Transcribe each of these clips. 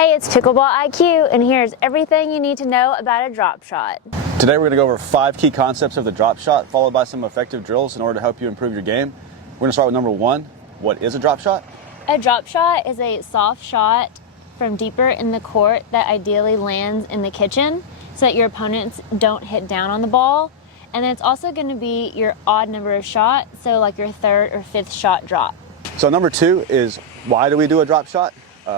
Hey, it's Pickleball IQ, and here's everything you need to know about a drop shot. Today we're going to go over 5 key concepts of the drop shot, followed by some effective drills in order to help you improve your game. We're going to start with number 1. What is a drop shot? A drop shot is a soft shot from deeper in the court that ideally lands in the kitchen so that your opponents don't hit down on the ball. And then it's also going to be your odd number of shots, so like your 3rd or 5th shot drop. So number 2 is, why do we do a drop shot?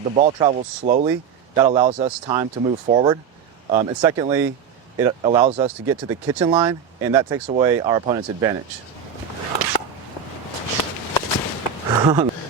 The ball travels slowly. That allows us time to move forward. And secondly, it allows us to get to the kitchen line, and that takes away our opponent's advantage.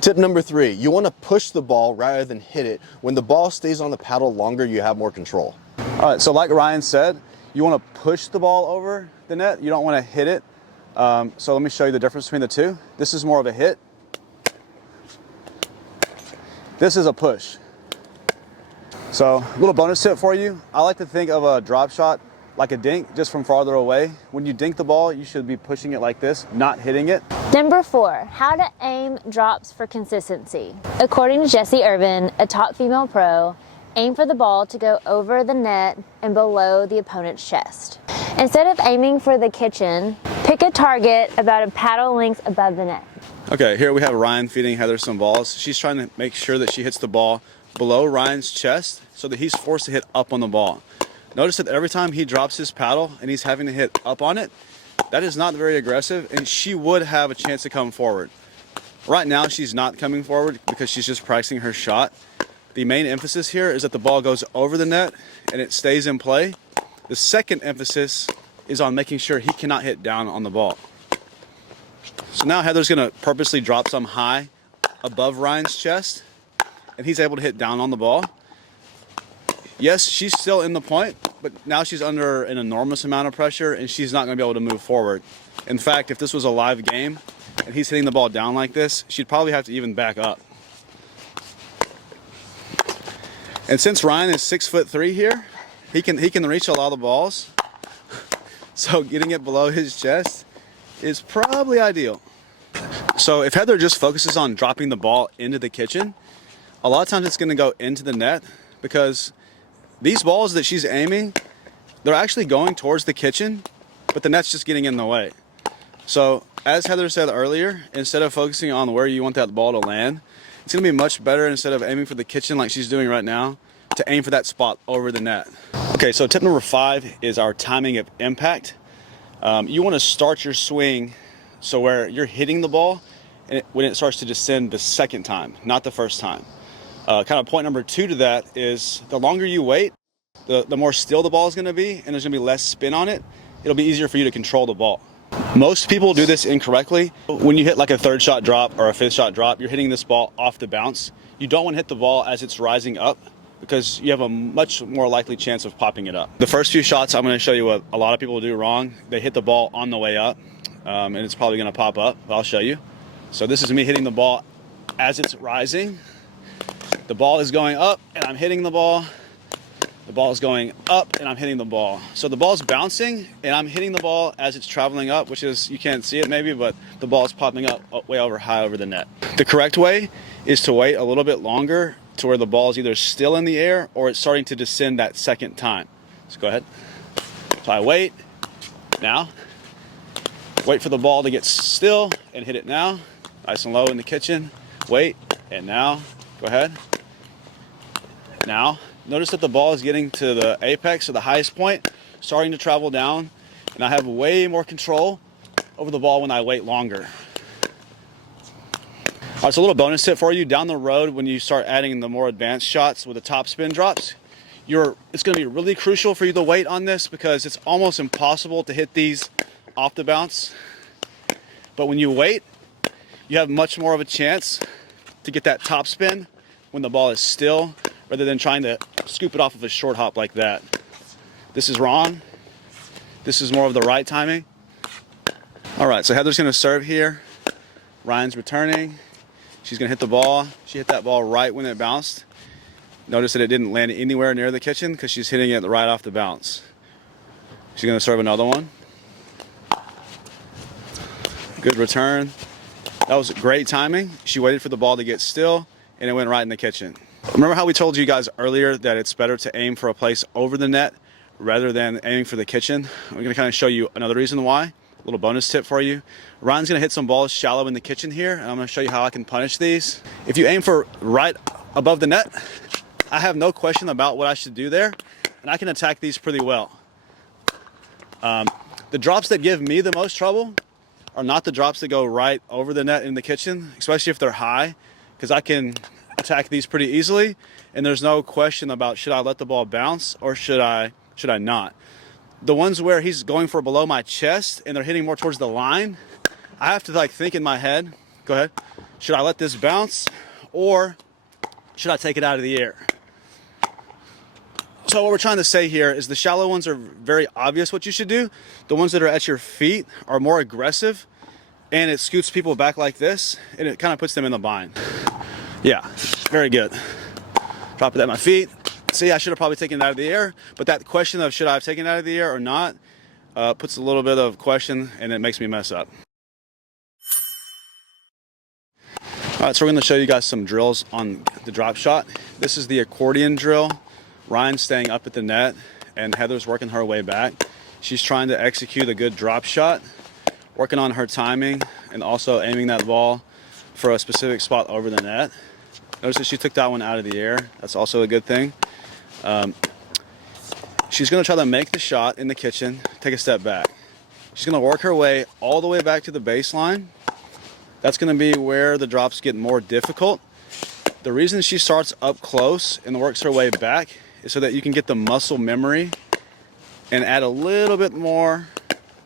Tip number 3, you want to push the ball rather than hit it. When the ball stays on the paddle longer, you have more control. All right, so like Ryan said, you want to push the ball over the net. You don't want to hit it. So let me show you the difference between the two. This is more of a hit. This is a push. So a little bonus tip for you. I like to think of a drop shot like a dink, just from farther away. When you dink the ball, you should be pushing it like this, not hitting it. Number 4, how to aim drops for consistency. According to Jessie Irvin, a top female pro, aim for the ball to go over the net and below the opponent's chest. Instead of aiming for the kitchen, pick a target about a paddle length above the net. Okay, here we have Ryan feeding Heather some balls. She's trying to make sure that she hits the ball below Ryan's chest so that he's forced to hit up on the ball. Notice that every time he drops his paddle and he's having to hit up on it, that is not very aggressive, and she would have a chance to come forward. Right now, she's not coming forward because she's just practicing her shot. The main emphasis here is that the ball goes over the net and it stays in play. The second emphasis is on making sure he cannot hit down on the ball. So now Heather's going to purposely drop some high above Ryan's chest, and he's able to hit down on the ball. Yes, she's still in the point, but now she's under an enormous amount of pressure, and she's not going to be able to move forward. In fact, if this was a live game and he's hitting the ball down like this, she'd probably have to even back up. And since Ryan is 6'3" here, he can reach a lot of balls. So getting it below his chest is probably ideal. So if Heather just focuses on dropping the ball into the kitchen, a lot of times it's going to go into the net, because these balls that she's aiming, they're actually going towards the kitchen, but the net's just getting in the way. So as Heather said earlier, instead of focusing on where you want that ball to land, it's going to be much better, instead of aiming for the kitchen like she's doing right now, to aim for that spot over the net. Okay, so tip number 5 is our timing of impact. You want to start your swing so where you're hitting the ball and when it starts to descend the second time, not the first time. Kind of point number 2 to that is, the longer you wait, the more still the ball is going to be, and there's going to be less spin on it. It'll be easier for you to control the ball. Most people do this incorrectly. When you hit like a 3rd shot drop or a 5th shot drop, you're hitting this ball off the bounce. You don't want to hit the ball as it's rising up, because you have a much more likely chance of popping it up. The first few shots, I'm going to show you what a lot of people do wrong. They hit the ball on the way up, and it's probably going to pop up. I'll show you. So this is me hitting the ball as it's rising. The ball is going up, and I'm hitting the ball. The ball is going up, and I'm hitting the ball. So the ball's bouncing, and I'm hitting the ball as it's traveling up, which is, you can't see it maybe, but the ball is popping up way over high over the net. The correct way is to wait a little bit longer to where the ball is either still in the air or it's starting to descend that second time. So go ahead. So I wait now. Wait for the ball to get still and hit it now. Nice and low in the kitchen. Wait, and now. Go ahead. Now, notice that the ball is getting to the apex, or the highest point, starting to travel down, and I have way more control over the ball when I wait longer. All right, so a little bonus tip for you. Down the road, when you start adding the more advanced shots with the top spin drops, it's going to be really crucial for you to wait on this, because it's almost impossible to hit these off the bounce. But when you wait, you have much more of a chance to get that top spin when the ball is still, rather than trying to scoop it off of a short hop like that. This is wrong. This is more of the right timing. All right, so Heather's going to serve here. Ryan's returning. She's going to hit the ball. She hit that ball right when it bounced. Notice that it didn't land anywhere near the kitchen, because she's hitting it right off the bounce. She's going to serve another one. Good return. That was great timing. She waited for the ball to get still, and it went right in the kitchen. Remember how we told you guys earlier that it's better to aim for a place over the net rather than aiming for the kitchen? We're going to kind of show you another reason why. A little bonus tip for you. Ryan's going to hit some balls shallow in the kitchen here, and I'm going to show you how I can punish these. If you aim for right above the net, I have no question about what I should do there, and I can attack these pretty well. The drops that give me the most trouble are not the drops that go right over the net in the kitchen, especially if they're high, because I can attack these pretty easily, and there's no question about should I let the ball bounce or should I not. The ones where he's going for below my chest and they're hitting more towards the line, I have to like think in my head, go ahead, should I let this bounce or should I take it out of the air? So what we're trying to say here is the shallow ones are very obvious what you should do. The ones that are at your feet are more aggressive, and it scoots people back like this, and it kind of puts them in the bind. Yeah, very good. Drop it at my feet. See, I should have probably taken it out of the air, but that question of should I have taken it out of the air or not puts a little bit of question, and it makes me mess up. All right, so we're going to show you guys some drills on the drop shot. This is the accordion drill. Ryan's staying up at the net, and Heather's working her way back. She's trying to execute a good drop shot, working on her timing, and also aiming that ball for a specific spot over the net. Notice that she took that one out of the air. That's also a good thing. She's going to try to make the shot in the kitchen, take a step back. She's going to work her way all the way back to the baseline. That's going to be where the drops get more difficult. The reason she starts up close and works her way back is so that you can get the muscle memory and add a little bit more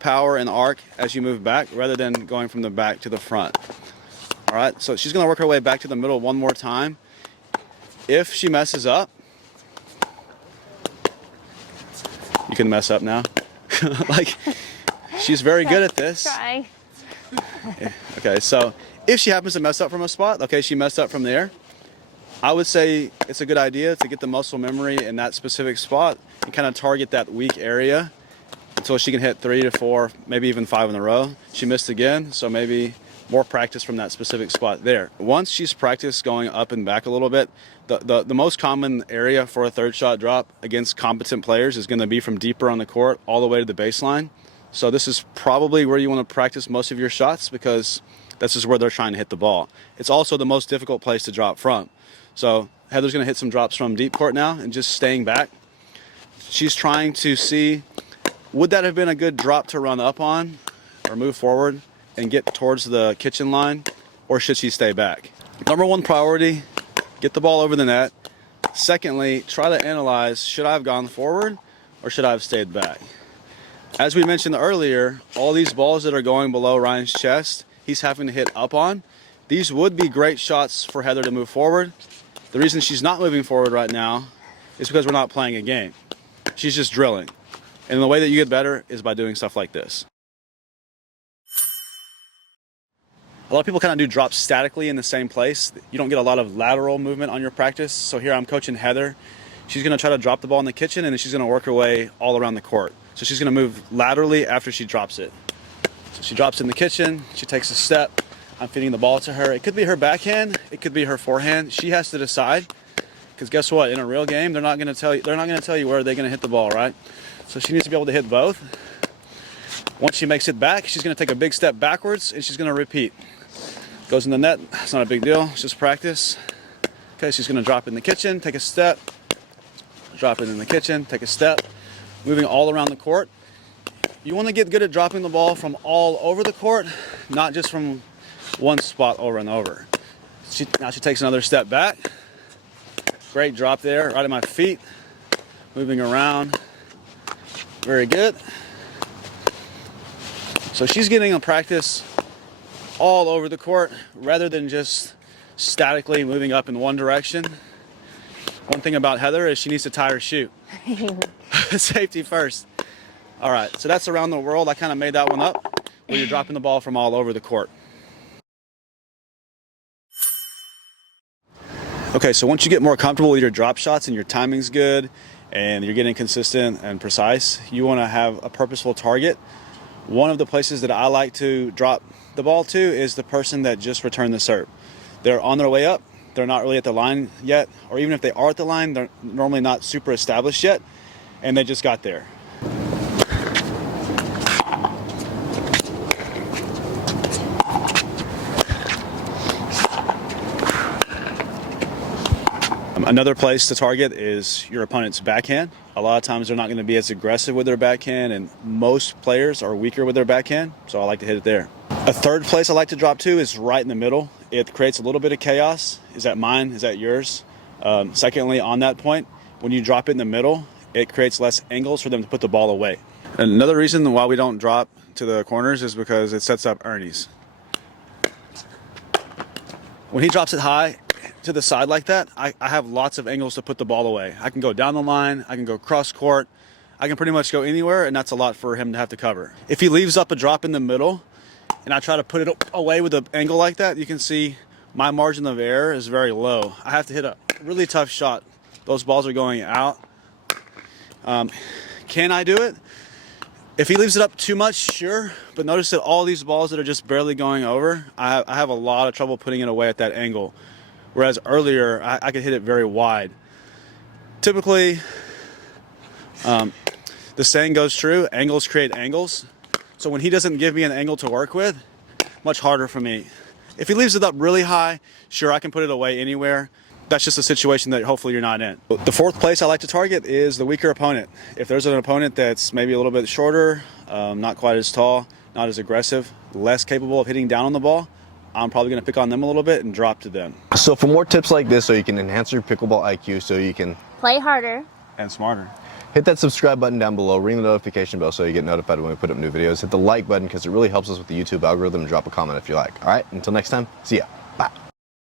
power and arc as you move back rather than going from the back to the front. All right, so she's going to work her way back to the middle one more time. If she messes up, you can mess up now. Like, she's very good at this. Try. Okay, so if she happens to mess up from a spot, okay, she messed up from there, I would say it's a good idea to get the muscle memory in that specific spot and kind of target that weak area until she can hit 3 to 4, maybe even 5 in a row. She missed again, so maybe more practice from that specific spot there. Once she's practiced going up and back a little bit, the most common area for a third shot drop against competent players is going to be from deeper on the court all the way to the baseline. So this is probably where you want to practice most of your shots because this is where they're trying to hit the ball. It's also the most difficult place to drop from. So Heather's going to hit some drops from deep court now and just staying back. She's trying to see, would that have been a good drop to run up on or move forward and get towards the kitchen line, or should she stay back? Number one priority, get the ball over the net. Secondly, try to analyze, should I have gone forward or should I have stayed back? As we mentioned earlier, all these balls that are going below Ryan's chest, he's having to hit up on. These would be great shots for Heather to move forward. The reason she's not moving forward right now is because we're not playing a game. She's just drilling. And the way that you get better is by doing stuff like this. A lot of people kind of do drops statically in the same place. You don't get a lot of lateral movement on your practice. So here I'm coaching Heather. She's going to try to drop the ball in the kitchen, and then she's going to work her way all around the court. So she's going to move laterally after she drops it. So she drops in the kitchen, she takes a step. I'm feeding the ball to her. It could be her backhand, it could be her forehand. She has to decide, because guess what? In a real game, they're not going to tell you where they're going to hit the ball, right? So she needs to be able to hit both. Once she makes it back, she's going to take a big step backwards, and she's going to repeat. Goes in the net. It's not a big deal. It's just practice. Okay, she's going to drop in the kitchen, take a step, drop it in the kitchen, take a step, moving all around the court. You want to get good at dropping the ball from all over the court, not just from one spot over and over. Now she takes another step back. Great drop there, right at my feet. Moving around. Very good. So she's getting a practice all over the court rather than just statically moving up in one direction. One thing about Heather is she needs to tie her shoe. Safety first. All right, so that's around the world. I kind of made that one up where you're dropping the ball from all over the court. Okay, so once you get more comfortable with your drop shots and your timing's good and you're getting consistent and precise, you want to have a purposeful target. One of the places that I like to drop the ball to is the person that just returned the serve. They're on their way up, they're not really at the line yet, or even if they are at the line, they're normally not super established yet, and they just got there. Another place to target is your opponent's backhand. A lot of times they're not going to be as aggressive with their backhand, and most players are weaker with their backhand, so I like to hit it there. A third place I like to drop to is right in the middle. It creates a little bit of chaos. Is that mine? Is that yours? Secondly, on that point, when you drop it in the middle, it creates less angles for them to put the ball away. Another reason why we don't drop to the corners is because it sets up Ernie's. When he drops it high to the side like that, I have lots of angles to put the ball away. I can go down the line, I can go cross court, I can pretty much go anywhere, and that's a lot for him to have to cover. If he leaves up a drop in the middle and I try to put it away with an angle like that, you can see my margin of error is very low. I have to hit a really tough shot. Those balls are going out. Can I do it? If he leaves it up too much, sure, but notice that all these balls that are just barely going over, I have a lot of trouble putting it away at that angle. Whereas earlier, I could hit it very wide. Typically, the saying goes true, angles create angles. So when he doesn't give me an angle to work with, much harder for me. If he leaves it up really high, sure, I can put it away anywhere. That's just a situation that hopefully you're not in. The fourth place I like to target is the weaker opponent. If there's an opponent that's maybe a little bit shorter, not quite as tall, not as aggressive, less capable of hitting down on the ball, I'm probably going to pick on them a little bit and drop to them. So for more tips like this, so you can enhance your pickleball IQ, so you can Play harder. And smarter. hit that subscribe button down below, ring the notification bell so you get notified when we put up new videos. Hit the like button because it really helps us with the YouTube algorithm, and drop a comment if you like. All right, until next time, see ya. Bye.